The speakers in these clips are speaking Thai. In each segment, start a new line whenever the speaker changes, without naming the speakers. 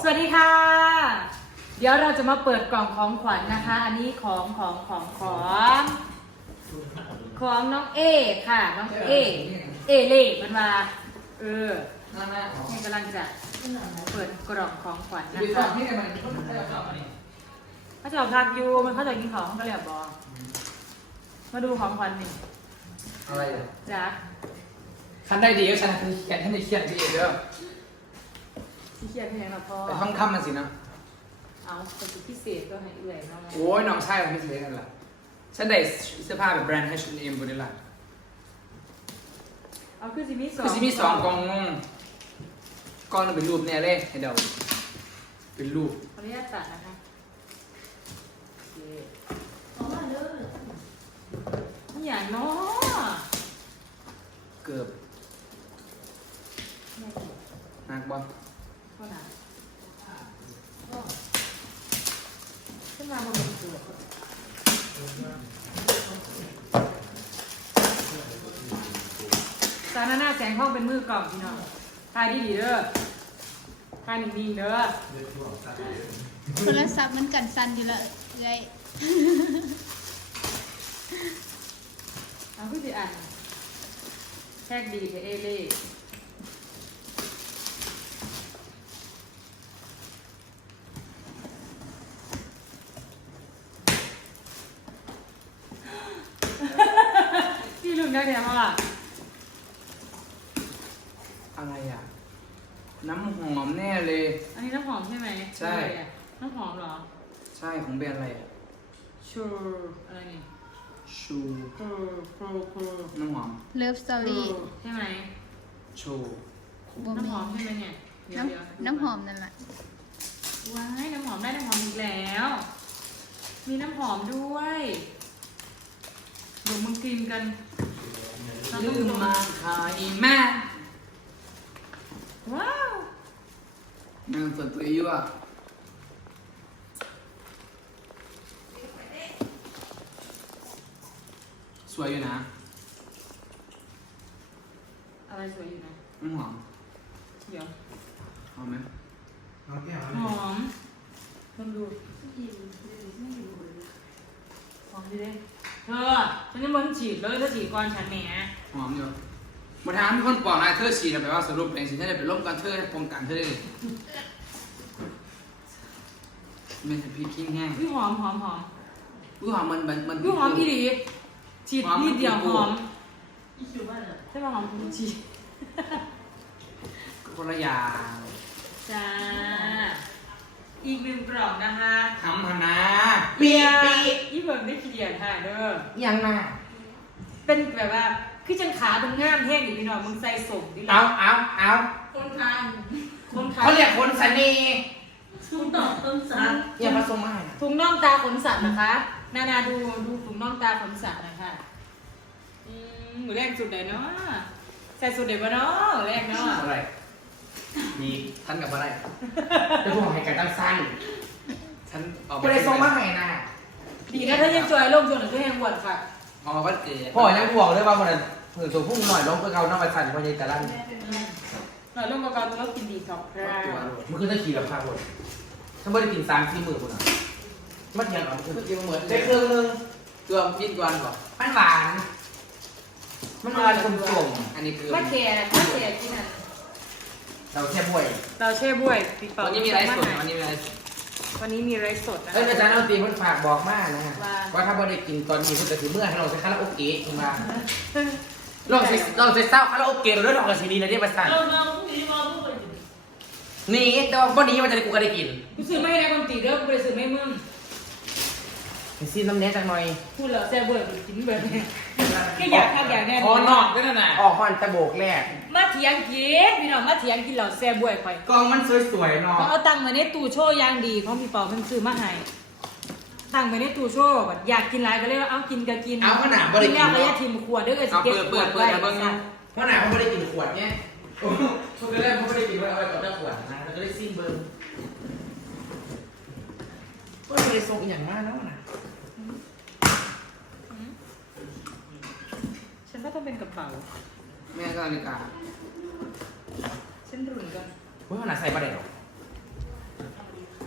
วัสดีค่ะเดี๋ยวเราจะมาเปิดกล่องของขวัญนะคะอันนี้ของน้องเอค่ะน้องเอเล่มันมานี่กำลังจะเปิดกล่องของขวัญนะคะเขาจะออกพักอยู่มันเขาจะกินของก็เลยบอกมาดูของขวัญนี่
อะไรอ่ะ
จ้ะ
ฉันได้ดีก็ฉันแกฉันได้เครียดที่เด้อ
ที่เขียนให้ยังนะพ่อ
แต่ห้องทำมันสินะ
เอาเป็นพิเศษก็ให้เอื่อยน้อง
โอ้ยน้องชายของพี่เสกนั่นแหละฉันได้เสื้อผ้าแบบแบรนด์ H&M บนนี้แหละ
เอาคือซิมีสอง
กองนึงเป็นรูปเนี่ยเลยให้เดาเป็นรูป
ขออนุญาตตัดนะคะนี่อย่างน้อ
เกือบหนักบ่
ก็หนักขึ้นมาบนเกือบสารหน้าแสงห้องเป็นมือกล่องพี่น้องทายดีเด้อทายนิ่งๆเด้อ
โทรศัพท์มันกันสั่นอยู่ละไง
เอาพี่สิอ่านแท็กดีเอเล่พี่ลืมได้เนี่ยว่า
อะไรอ่ะน้ำหอมแน่เลย
อันนี้น้ำหอมใช่ไหม
ใช่
น้ำหอมเหรอ
ใช่ของแบรนด์อะไรอ่ะ
ชูอะไรนี่
ชูน้ำหอม
Love Story
ใช่ไหม
ชู
น้ำหอมใช่ไหมเนี่ย
น้ำหอมนั่นแหละ
ว้ายน้ำหอมได้น้ำหอมอีกแล้วมีน้ำหอมด้วยเดี๋ยวมึงกินกัน
ลืมมาขายแม่
ว้าว
นั่งส่วนตัวอายุอ่ะสวยอยู่นะ
อะไรสวยอยู่นะ
หอม
เดี๋ยว
หอมไหม
หอมคนดูหอมดีเลยเธอฉันจะมันฉีดเลยถ้าฉีดก่อนฉันแหม
หอมอยู่มาถามคนปอกนายเธอฉีดแปลว่าสรุปเองสิฉันจะไปร่วมกันเธอป้องกันเธอเลยไม่ใช่พี่กิ้งแห้ง
พี่หอม
หอมพี่หอมมัน
พี่หอมพี่ดีฉีดนิดเดียวหอมใช่ป่ะหอมคุณฉีด
คนละอย่าง
จ้าอีกหนึ่งกล่องนะคะ
ทำพนา
ปีอีเบิร์ดได้ขี้เดียดค่ะเด้อ
ยังน่ะ
เป็นแบบว่าคือจังขาตรงง่ามแห้งอยู่พี่น้องมึงใส่ส่งดิ
เอา
คนทาน
เขาเรียกคนสันนี
ถุงน่องต้นสัตว์
อย่ามาส่งมา
ถุงน่องตาขนสัตว์นะคะนาดูถุงน่องตาขนสัตว์นะคะหมูแรกสุดเลยเนาะใส่สุดเด็ดปะเนาะแรกเนาะ
อะไรมีท่านกับอะไรจะพูดให้กันตั้งสั้นฉันออกไปได้ส่งมาให้นะ
ดีนะถ้ายังจอยลงจนหรือก็ยังหวดค่ะ
อ๋อวันเกิด
พ่อยังห่วงด้วยว่ามันเผื่อตัวพุ่งหน่อยลงก็เขาน้องไปสั่นพอดีแต่ละ
หน่อยลงกับเราต้องกินดีครับ
มันคือต้องขี่แบบพาคนถ้าไม่ได้กิน3-4 มื้อคนอ่ะมันยังอ่ะ
มันกินเหมือน
ได้เครื่องนึง
เกลือกินก่อนก่อน
มันหวานมันหวานกลม
อันนี้คือ
มะเขือกินอ่ะ
เราแช่บวย
วันนี้มีไรสดวันนี้
มีไรสดนะ
อาจารย์เอาตีเพิ่นฝากบอกมากนะว่าถ้าไม่ได้กินตอนนี้เพิ่นจะถือเมื่อให้เราใช้คาราโอเกะขึ้นมาลองใช้เศร้าคาราโอเกะเราด้วยลองกับซีนีนะที่ประสานนี่แต่ว่าวันนี้มันจะได้กูก็ได้กิน
กูซื้อไม่ให้คนตีเด้อกูไปซื้อไม่มึง
ซีน้ำเนี้ยจังหน่อย
พูดแล้วแซ่บเบิร์ดกินแบบนี้ก็อยากทำอย่างแน่
คอนอกด้วยนะ
ออกฮอนตะโบกแรก
มาเถียงกินพี่น้องมาเถียงกินเหล่าแซ่บเบิร์ดไป
กองมันสวยๆเนาะ
เอาตังค์มาในตู้โชว์ยางดีเขามีเป่าเพิ่งซื้อมาให้ตังค์มาในตู้โชว์แบบอยากกินอะไรก็เลยว่าเอากินก็กิน
เอาขนาดบริกิน
แล้วก็อย่าทิมขวดด้วยเก็บขวดไว้
เพราะไหนเขาไม่ได้กินขวดเนี่ยเขาจะได้เขาไม่ได้กินไว้เอาไว้กับเจ้าขวดนะแล้วก็ได้ซิ่งเบิ้งก็เลยส่งอย่างมากแล้วนะ
ฉันว่าต้องเป็นกระเป๋า
แม่ก็นาฬิกา
ฉันรุ่นกัน
เฮ้ยขนาดใส่ประเด็นหรอ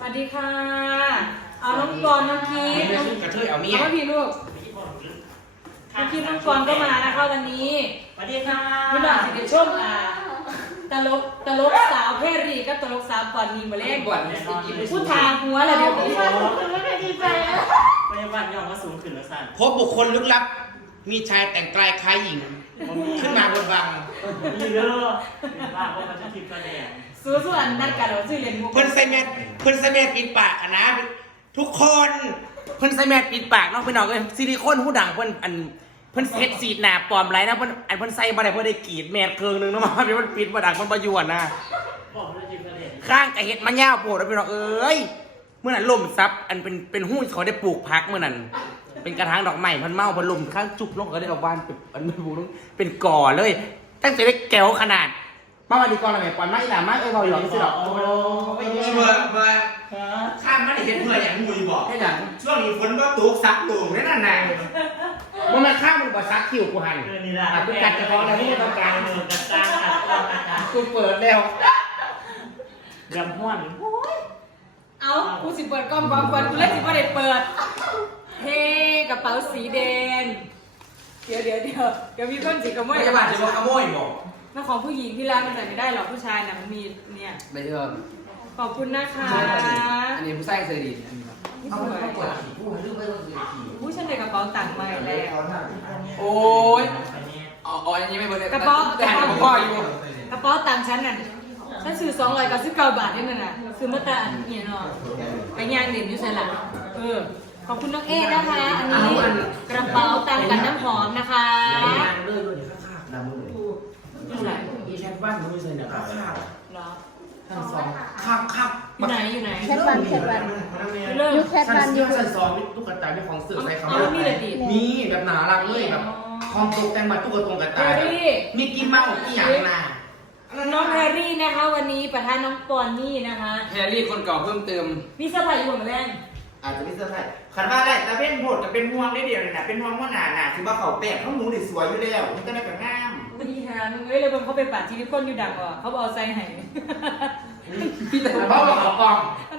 วัสดีค่ะเอาน้องกรน้องคี
ไม่ได้กระเทยเอาเมีย
เอาพี่ลูกน้องคีน้องกรก็มานะคะวันนี้
สวัสดีค่ะ
พี่หน่อยสิเดี๋ยวชมตลกสาวเพศรีกับตลกสาวก่อนมีมาเล่น
ก่อน
พูดทางหัวเลยเดี๋ยวนี้
พยาบาลยอมว่าสูงขึ้นแล้วสั่น
พบบุคคลลึกลับ มีชายแต่งกายคล้ายหญิง ขึ้นมาบนบัง
มีเยอะเป็นบ้าเพราะมันจะทิพย์กระแดง
สู้อันนัดกันเราชื่อเรียนมุก
เพิ่นใส่แมสปิดปากอะนะทุกคนเพิ่นใส่แมสปิดปากน้องพี่น้องเลยซิลิโคนหูดังเพิ่นเพิ่นเฮ็ดสีดหน้าปลอมไรนะเพิ่นใส่บ่ได้เพิ่นได้กรีดแมสเครื่องนึงเนาะมาเป็นมันปิดบ่ดังมันบ่ยวนนะ
บอกมันจะทิพย์กระแดง
ข้างกะเฮ็ดมันยาวโพดแล้วพี่น้องเอ้ยเมื่อนั้นล่มซับอันเป็นหู้เขาได้ปลูกพักเมื่อนั้นเป็นกระถางดอกไม้เพิ่นเมาเพิ่นล่มข้างจุบลงก็ได้ออกบ้านเป็นปลูกเป็นก่อเลย ตั้งแต่เล็กแก้วขนาดมาวันดีก่อนละแม่ปอนมาอีหล่ามาเว้าหยอกสิดอกโอ้ยเบื่อข้ามมันได้เฮ็ดเพื่ออย่างงูอีบอกให้หยังช่วงนี้ฝนบ่ตกซักตูงนั่นน่ะบ่แม่นข้ามมันบ่ซักคิวกูหั่น
นี่แหละ
กูกัดจะพอแล้วมึงต้องการ
กัดตากัดตากัดตา
กูเปิดแล้ว
ยำห้วน
เอากูสิเปิดกล้องบางคนกูเล่นสิว่าได้เปิดเฮ้กระเป๋าสีแดงเดี๋ยวมีคนสิขโมย
ไม่จะบาดจะขโมยบอก
มันของผู้หญิงที่ร้านมันใส่ไม่ได้หรอกผู้ชายน่ะมันมีเนี่ย
ไม่เชื่อ
ขอบคุณนะคะ
อันนี้ผู้ชายเคยดีอันนี้ครับ
เอาไปเปิดขี่ผู้ให้ลูกไปต้องซื้อขี่
ผู้ฉันได้กระเป๋าตังค์มาแล้ว
โอ้ยอ๋ออันนี้ไม่เบอร์เลย
กระเป๋า
แต่หันกับพ่ออยู่
กระเป๋าตังค์ฉันน่ะฉันซื้อ299 บาทนี่น่ะซื้อมาแต่อันนี้เนาะไปย่างเด่นอยู่ใส่หลังขอบคุณน้องเอ๊นะคะ อันนี้กระเป๋าตังค์กับน้ำหอมนะคะ
เลื่อยด้วยข้าวดำมืออีแคปบ้านมึงใส่เนี่ยข้าว
เหรอ
ชั้นสองข้าว
อยู่ไหน
แคทวัน
เริ่ม
ยุคแคทวันอยู่
ชั้นสองมีตุ๊กตามีของสื่อใส่เขา
เอานี่เลยดิ
มีแบบหนารักเลยแบบคอมตกแต่งมาตุ๊กตากระต่ายมีกินมาของกี่อย่างนะ
น้องแฮร์รี่นะคะ วันนี้ประธานน้องปอนนี่นะคะ
แฮร์รี่คนเก่าเพิ่มเติม
มีเสื้อผ้าอยู่เหมือนแรง
อาจจะไม่เสื้อผ้าขันว่าได้แต่เป็นโหดกับเป็นห่วงได้เดียวเลยนะเป็นห่วงว่าหนาคือว่าเขาแปะเขาหมูดิสวยอยู่แล้วมันก็ได้กับงาม
ดีฮะมึงเลยเบิ่งเขาไปปาดทีนิคนอยู่ดังอ่ะเขาเอาใส่ให้
พี่แต่
เพราะว่าเขากอง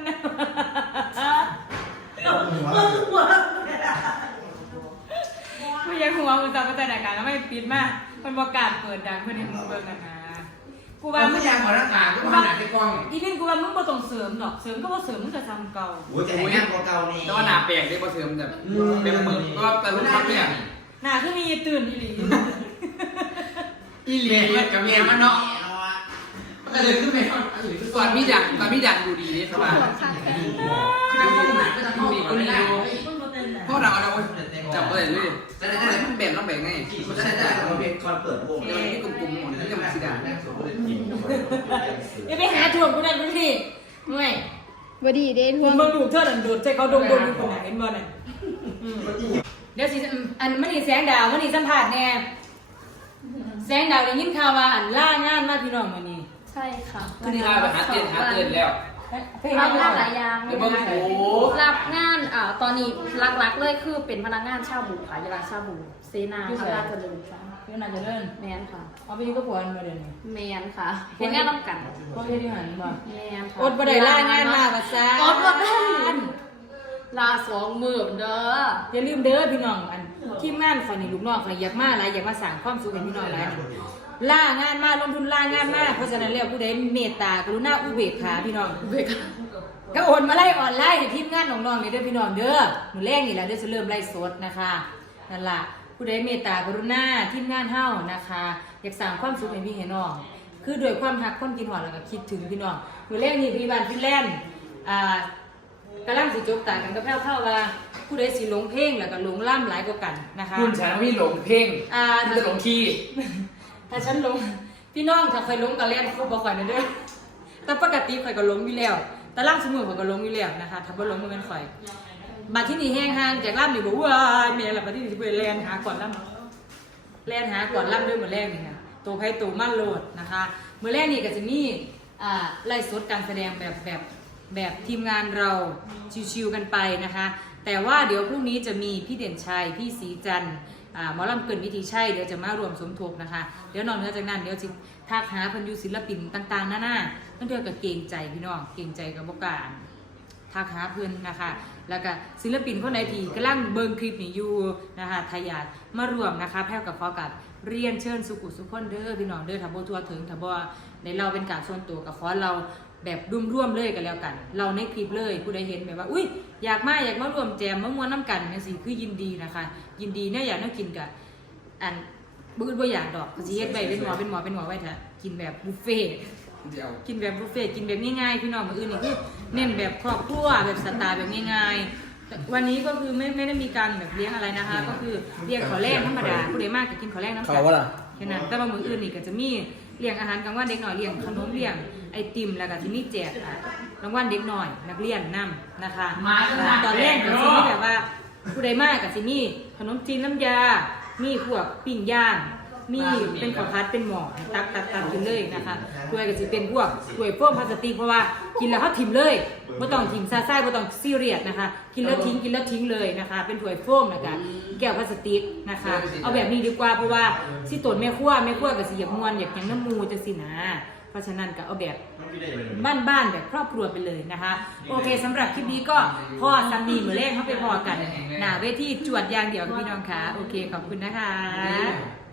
ไม่ยังหัวมันจำมาแต่ไหนกันแล้วไม่ปิดมากมันประกาศเปิดดังเพื่อนให้มึงเบิ่งนะคะกูว่า
ไม่ยางหัวหน้าตาก็มาหนาไปกอง
อีนี่กูว่ามึงบ่ต้องเสริมหรอกเสริมก็ว่าเสริมมึงจะทำเก่า
โอ้ยจะให้งามกว่าเก่านี่
แต่ว่าหนาแปลกได้พอเสริมแบบเป็นมือก็แต่รู้ทักเนี่ย
หน้าคือมีตื่นอีหลี
อีเหลี
เมียกับเมียมันเนาะ
ก็เลยขึ้นไปตอนพี่ดังดูดีนี่สบาย
ดูดีคนนี้ดู
พ่อเราเอาจับเลยเลยแต่มันแบบต้องแบ่งไง
มันจะได้เราเป็นคอนเปิดวง
เดี๋ยวมันกลุ่มๆหมดนี่มันสีดำ
อย่าไปหาทวงกูนั่นกูนี่ไม่
บดีเดท
คุ
ว
ณ
ง
เบิ่งดูเธอดันโดดใจเขาดมอยู่คนไหนเห็นบ่น่ะเดี๋ยวสิอันมันนี่แสงดาวมันนี่สัมภาษณ์แน่แสงดาวได้ยินข่าวว่าอันล่างานมาพี่น้องมื้อนี้
ใช่ค่ะ
ขึ้นที่เราไปหาเตือนแล้ว
รับงานหลายอย่าง
เดี๋ยวเบิ่งโอ้
รับงานตอนนี้หลักๆเลยคือเป็นพนักงานชาบูค่ะยาลาชาบูเซนาพระราชเจริญค่ะ
พี่น่าจะเลิ่น
แมนค่ะ
เอาไปอยู่กับผัวมันบ่เดี๋ยวนี้
แมนค่ะเป็นงานต้องกัน
บ่เฮ็ดที่หันบ่
แมนค่ะ
อดบ่ได้ล่างานมาว่าซ่า
อดบ่ได้ลา2 มื้อเด้อ
อย่าลืมเด้อพี่น้องอันทีมงานข่อยนี่ลูกน้องข่อยอยากมาหลายอยากมาสร้างความสุขให้พี่น้องหลายนี่ล่างานมาลงทุนล่างานมาเพราะฉะนั้นแล้วผู้ใดเมตตากรุณาอุเบกขาพี่น้อง
เบก
ก็โอนมาไล่ออนไลน์ให้ทีมงานน้องๆนี่เด้อพี่น้องเด้อมื้อแรกนี่แหละเดี๋ยวจะเริ่มไล่สดนะคะนั่นล่ะผู้ใดเมตตากรุณาทีมงานเฮานะคะอยากสร้างความสุขให้พี่ให้น้องคือด้วยความรักความกินหอดแล้วก็คิดถึงพี่น้องมื้อแรกนี่พี่บ้านฟินแลนด์กำลังสิจบตากันก็แพ้วๆว่าผู้ใดสิหลงเพลงแล้วก็หลงล่ำหลายกว่ากันนะคะ
คุณฉันพี่หลงเพ่งพี่จะหลงขี้
ถ้าฉันหลงพี่น้องถ้าใครหลงก็เล่นเขาบอกข่อยนะเด้อแต่ปกติข่อยก็หลงอยู่แล้วแต่ล่ำสมือข่อยก็หลงอยู่แล้วนะคะถ้าบ่หลงมันเป็นข่อยมาที่นี่แห้งห่างจากล่ำนี่บอกว่าแม่ละมาที่นี่สิไปแลนหาก่อนล่ำแลนหาก่อนล่ำด้วยมื้อแรกนี่ค่ะตัวไผตัวมั่นโลดนะคะมื้อแรกนี่ก็จะมีไล่สดการแสดงแบบทีมงานเราชิวๆกันไปนะคะแต่ว่าเดี๋ยวพรุ่งนี้จะมีพี่เด่นชัยพี่ศรีจันทร์หมอลำเกินวิธีชัยเดี๋ยวจะมารวมสมทบนะคะเดี๋ยวนอกเหนือจากนั้นเดี๋ยวจะทักหาเพันอยูศิลปินต่างๆหน้าๆนั่นเดียวกับเกรงใจพี่น้องเกรงใจกับบการทักหาเพื่อนนะคะแล้วก็ศิลปินคนไหนที่กำลังเบิ่งคลิปนี้อยู่นะคะทายาทมารวมนะคะแพร่กับขอกับเรียนเชิญสุขุสุขคนเด้อพี่น้องเด้อถ้าบ่ทั่วถึงถ้าบ่ในเราเป็นการส่วนตัวกับขอเราแบบร่วมเลยกันแล้วกันเราในคลิปเลยผู้ใดเห็นแบบว่าอุ้ยอยากมารวมแจมมามวนน้ำกันจังซี่คือยินดีนะคะยินดีเนี่ยอยากนั่งกินกับอันบ่อยากดอกก็สิเฮ็ดไว้เป็นหมอไว้เถอะกินแบบบุฟเฟ่ต์
เดี๋ยว
กินแบบบุฟเฟ่ต์กินแบบง่ายๆพี่น้องมื้ออื่นนี่คือเน้นแบบครอบครัวแบบสไตล์แบบง่ายๆแต่วันนี้ก็คือไม่ได้มีการแบบเลี้ยงอะไรนะคะ ก็คือเลี้ยงขอแรงธรรมดาผู้ใดมากก็กินขอแรงน้ำ
เขาว่าล่ะ
แค่นั้นแต่ว่ามื้ออื่นนี่ก็จะมีเลี้ยงอาหารกลางวันเด็กหน่อยเลี้ยงขนมเลี้ยงไอติมแล้วก็ที่มีแจกรางวัลเด็กหน่อยนักเรียนนํนะคะตอนแรกก็สิมีแบบว่าผู้ใดมากก็สิมีขนมจีนน้ำยา มีพวกปิ้งย่างมีเป็นข้าวผัดเป็นหม้อตักกินเลยนะคะถ้วยก็สิเป็นพวกถ้วยโฟมพลาสติกเพราะว่ากินแล้วเขาถิ่มเลยบ่ต้องถิ่มซ่าๆบ่ต้องซีเรียสนะคะกินแล้วทิ้งเลยนะคะเป็นถ้วยโฟมนะคะแก้วพลาสติกนะคะเอาแบบนี้ดีกว่าเพราะว่าสิตนแม่ครัวก็สิอยากม่วนอยากหยังน้ำมูจังซี่นะเพราะฉะนั้นก็เอาแบบบ้านๆแบบครอบครัวไปเลยนะคะโอเคสำหรับคลิปนี้ก็พอซัมมีมื้อแรกเฮาไปพอกันหน้าเวทีจวดอย่างเดียวพี่น้องค่ะโอเคขอบคุณนะคะ